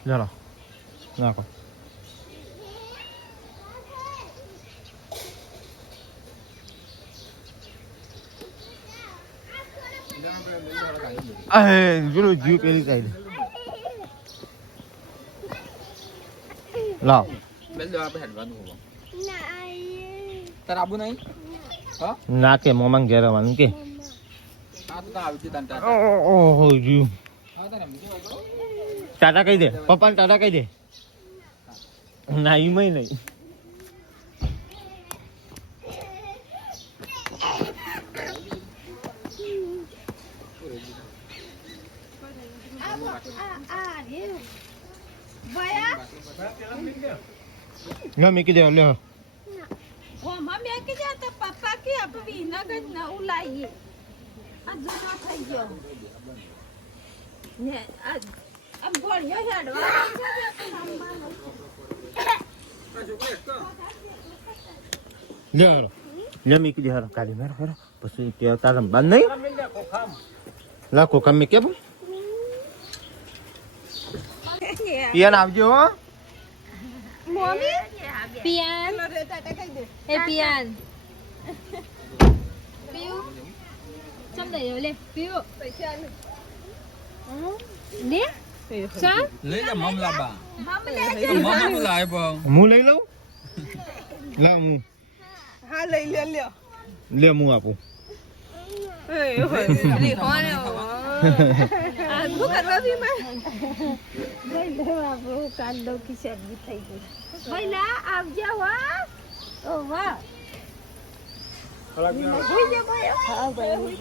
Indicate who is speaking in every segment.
Speaker 1: ચાલો નાખો અહે પેલું જીવ પેલી સાઈડ લાવ
Speaker 2: બેલ દો આપણે હેડવાનું હોવો તાર આબુ નહીં હા
Speaker 1: નાખે મોમાં ઘેર આવવાનું કે
Speaker 2: હા તો આવી તાર
Speaker 1: ઓહો જીવ
Speaker 2: હા તાર એમ કેવાય તો
Speaker 1: ટાટા કહી દે. પપ્પાને ટાટા કહી દે. ના એમાં નહીં. લે, મૂકી દે, લે.
Speaker 3: ઓમાં મેં કીધું તો પપ્પા કે આપણે વિનગર નવું લાવીએ આ જૂનો થઈ ગયો. ને, આ આ ગોળીઓ હેડવા.
Speaker 1: લે હાલો. લે મૂકી દે હાલો કાઢી મેરો હેરો પછી તે તારા બંધ નહીં? લાખો કમી કેમ પિયાન આવજો હો.
Speaker 3: પિયાન. એ પિયાન. પીયું? ચમ દઈ લે પીયું લે ચાલ
Speaker 2: લઈ લે. મમ લાબા
Speaker 3: મમ લે
Speaker 2: મમ લાય બો
Speaker 1: હું લઈ લઉં લા હું
Speaker 4: હા લઈ લે લ્યો
Speaker 1: લે હું આપું
Speaker 3: આ શું કરવા બી માં લઈ લે બાબુ કાંદો કી શરદી થઈ ગઈ ભાઈ ના આવજે વાહ ઓ વાહ હોઈ જા ભાઈ હા ભાઈ હોઈ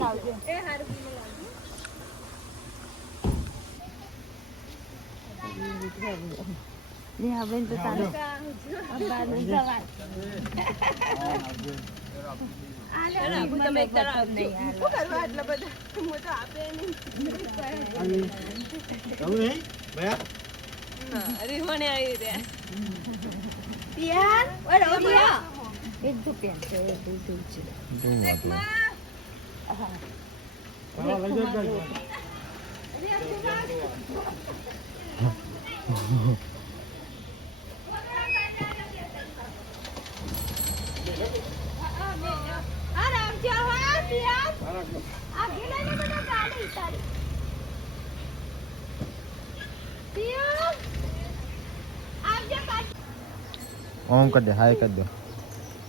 Speaker 3: જા એ હારું ને હવે તો તારે એક પેન છે હા
Speaker 1: ઓમ કરી દે, હાય કરી દે.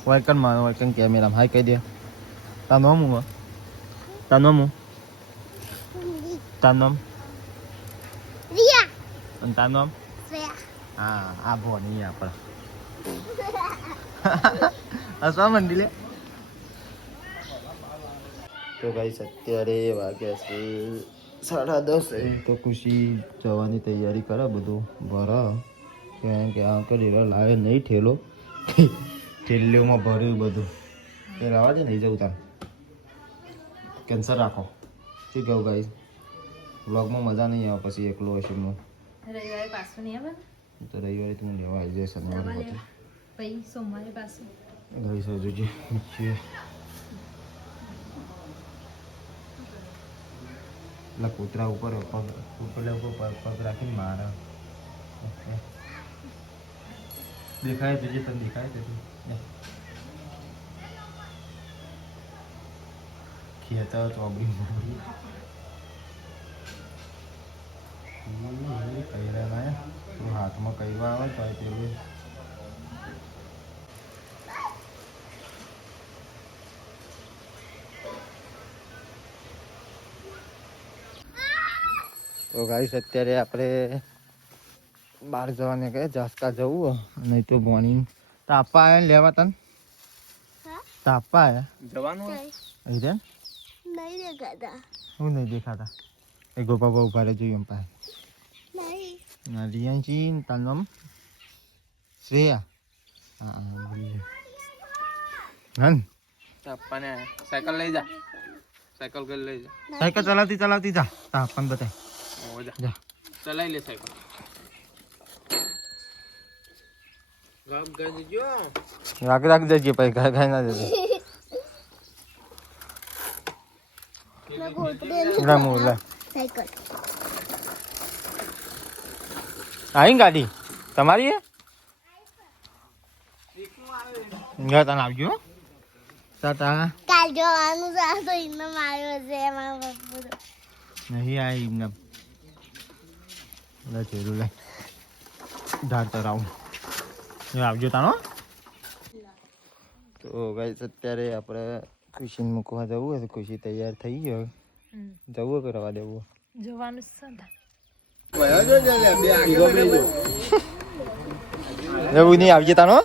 Speaker 1: વાયકનમાં વાયકન કેમેરા હાય કહી દે. તાર નામ હું તાર નામ હું અને તાર નામ હા આ ભોની આપણે હસવા મંડી લે તો ગાઈસ અત્યારે વાગ્યા છે સાડા દસ. તો ખુશી જવાની તૈયારી કરે બધું. ભરા. કારણ કે આ કરી લાવે નહીં ઠેલો. ઠેલીઓમાં ભર્યું બધું. એ લાવવા દે નહીં જવું તાર. કેન્સર રાખો. શું કહું ગાઈસ બ્લોગમાં મજા નહીં આવે પછી એકલો હશે હું
Speaker 3: રવિવારે પાછું નહીં આવે
Speaker 1: તો રવિવારે તું લેવા આવી જાય શનિવારે પછી
Speaker 3: પછી સોમવારે પાછું.
Speaker 1: ગઈ છે જોજે એટલે કૂતરા ઉપર પગ ઉપરલે ઉપર પગ પગ રાખીને મારે. દેખાય છે તને દેખાય છે ખેતર ચોબડી તું હાથમાં કૈવા આવે તો પેલું તો ગાઈસ અત્યારે આપણે બહાર જવાને કહે જાસકા જવું નહીં તો મોર્નિંગ તાપા આવ્યા ને લેવા તને? તાપા આવ્યા
Speaker 2: જવાનું?
Speaker 1: અહીં
Speaker 3: નહીં દેખાતા.
Speaker 1: હું નહીં દેખાતા? એ ગોપા બહુ ઊભા જોયું એમ પાસે. ના ને નામ શ્રેયા હા હા બોલી હન
Speaker 2: પપ્પાને સાયકલ લઈ જા સાયકલ કરી લઈ જા
Speaker 1: સાયકલ ચલાવતી ચલાવતી જા તાપન બતાય
Speaker 2: ઓ જા
Speaker 1: જા
Speaker 2: ચલાઈ લે સાયકલ ગામ ગજો
Speaker 1: રાખ રાખ દેજે પછી ઘર ખાઈ ના દેજે લે હું લે
Speaker 3: સાયકલ
Speaker 1: આવી ગાડી? તમારી તને આવજો હો.
Speaker 3: કાલ જવાનું છે તો ઇન્નો માર્યો છે એમાં
Speaker 1: નહીં આ એમને. લે ચેરું લે. ધાર તરાવું આવજો તાનો તો ગાઈસ અત્યારે આપણે ખુશીને મૂકવા જવું હોય તો ખુશી તૈયાર થઈ ગયો. જવું કરવા રવા દેવું.
Speaker 4: જવાનું છે
Speaker 1: જવું નહીં આવજે તાનો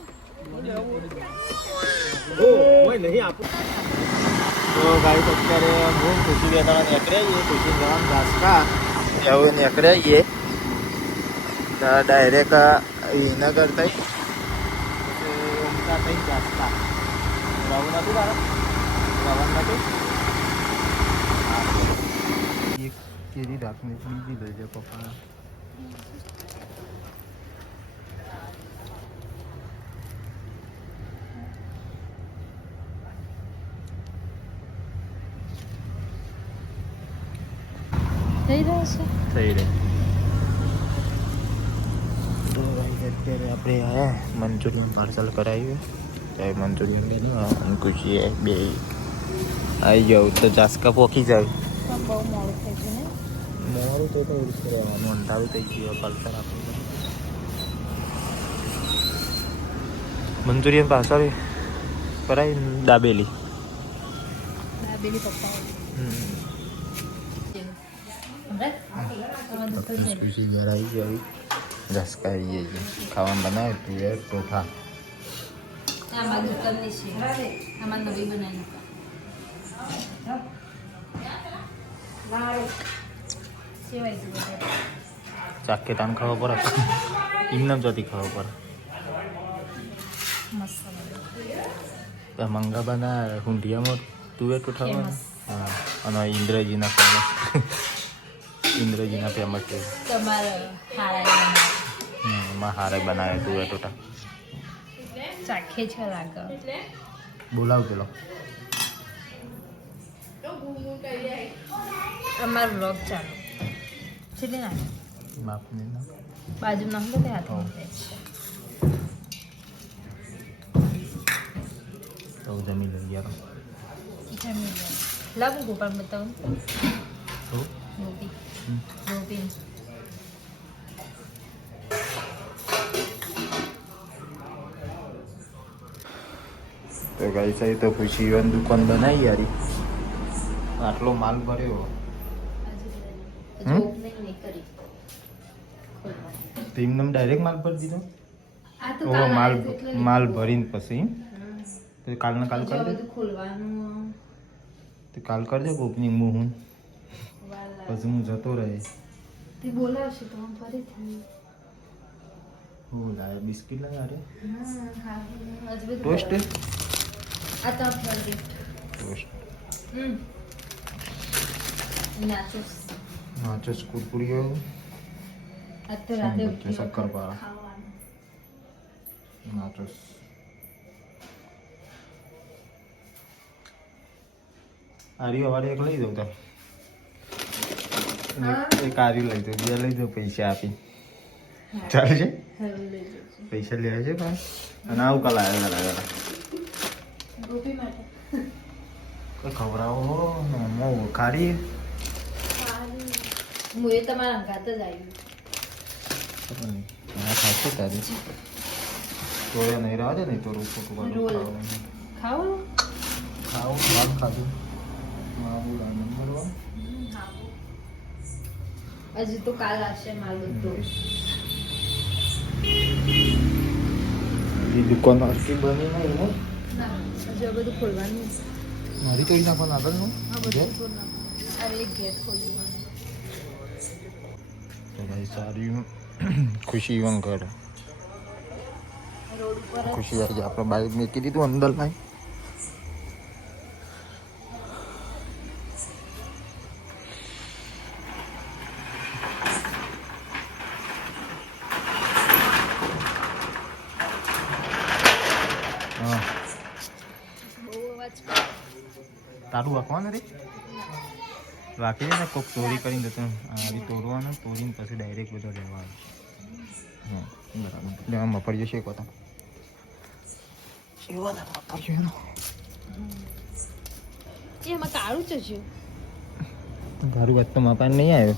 Speaker 1: તો ગાઈ અત્યારે હું ખુશી બે ત્રણ નીકળ્યા છીએ ખુશી જવાનું ઘાસકા જવું નીકળ્યા ડાયરેક્ટ વિનગર થઈ. રવાનું નથી એક કેરી રાખને બીજી લેજે પપ્પા
Speaker 4: થઈ રહ્યો છે?
Speaker 1: થઈ તો આપણે આયા મંચુરિયન પાર્સલ કરાવ્યું ચાહે મંચુરિયન લઈને અને ખુશી બે આવી જાવ તો જાસકા પોકી જાય.
Speaker 4: બહુ મોડું થઈ ગયું ને?
Speaker 1: મોરું તો તો એવું જ રહેવાનું અંધારું થઈ ગયું પલ્સર આપણે મંચુરિયન પાર્સલ કરાવી દાબેલી
Speaker 4: દાબેલી પપ્પા
Speaker 1: ખુશી ઘર આવી ગઈ જાસકા આવી ગઈ ખાવાનું બનાવે તું યાર ચોખા
Speaker 4: આમાં દુકાનની છે આમાં નવી બનાવી સેવાય છે બધે.
Speaker 1: ચાકે તાન ખાવા પડે એમને જતી ખાવા પડે
Speaker 4: મસ્ત બને.
Speaker 1: તો મંગા બના હુંડિયામાં તુવેર
Speaker 4: Famous.
Speaker 1: હા અને ઇન્દ્રજીના ફેમસ ઇન્દ્રજીના ફેમસ છે એમાં હારે બનાવે તુવેર ટોટા
Speaker 4: ચાખે છે લાગે
Speaker 1: બોલાવ પેલો
Speaker 4: અમારો વ્લોગ ચાલુ છે લે ના
Speaker 1: બાપને ના
Speaker 4: બાજુમાં હું તો હાથમાં. છે
Speaker 1: તો જમી લઈ ગયા
Speaker 4: જમી લે. લાગુ ગોપાલ બતાવું. ગોપી ગોપી
Speaker 1: તો ગાઈ સાહેબ તો ખુશી ઇવન દુકાન બનાવી યારી. આટલો માલ ભર્યો.
Speaker 4: કરી.
Speaker 1: તો એમને ડાયરેક્ટ માલ ભરી દીધો?
Speaker 4: આ તો
Speaker 1: ઓ
Speaker 4: કાલ
Speaker 1: માલ માલ ભરીને પછી. તો કાલના કાલ કરી દે?
Speaker 4: ખોલવાનું.
Speaker 1: તો કાલ કરી દે ઓપનિંગ હું હું પછી હું જતો રહે.
Speaker 4: તે બોલાવશે તો હું ફરીથી
Speaker 1: હું લાય બિસ્કિટ
Speaker 4: લાય બધું
Speaker 1: ટોસ્ટ
Speaker 4: આ તો
Speaker 1: ટોસ્ટ
Speaker 4: હમ. નાચોસ.
Speaker 1: નાચોસ કુરકુરીઓ શક્કરપારા. નાચોસ વાળી એક લઈ દઉં તો એક- એક લઈ દઉં બીજા લઈ દઉં પૈસા આપી. ચાલે છે. પૈસા લેવા છે ભાઈ અને આવું કાલ કોઈ ખવડાવો ખારી.
Speaker 4: હું એ તમારા અંગાત જ આવી.
Speaker 1: આ ખાશે તારી. તોડે નહીં રહેવા દે નહીં તો રૂપો
Speaker 4: રોલ.
Speaker 1: ખાવું
Speaker 4: ખાવું?
Speaker 1: ખાવું ભાત ખાધું. માવું લાગણ કરવા
Speaker 4: હજુ તો કાલ આવશે માલ બધો
Speaker 1: દુકાન આખી બની નહીં ને?
Speaker 4: હજુ આ બધું ખોલવાનું
Speaker 1: મારી કઈ નાખવાનું આગળનું?
Speaker 4: આ બધું ખોલવાનું. આ એક ગેટ ખોલવાનું
Speaker 1: તો ભાઈ સારી ખુશી
Speaker 4: જ
Speaker 1: ખુશી આવી આપણે બાઈક મૂકી દીધું અંદર
Speaker 4: કરે.
Speaker 1: તારું રાખવાનું રે? રાખી દે ને કોક ચોરી કરીને જતો આવી તોડવાનું તોડીને પછી ડાયરેક્ટ બધો લેવાનો હા બરાબર. એટલે આમ જશે એક તો એવા ના મફળીઓ એનો?
Speaker 4: એમાં કાળું જ છે.
Speaker 1: તારું વાત તો મકાન નહીં આવ્યો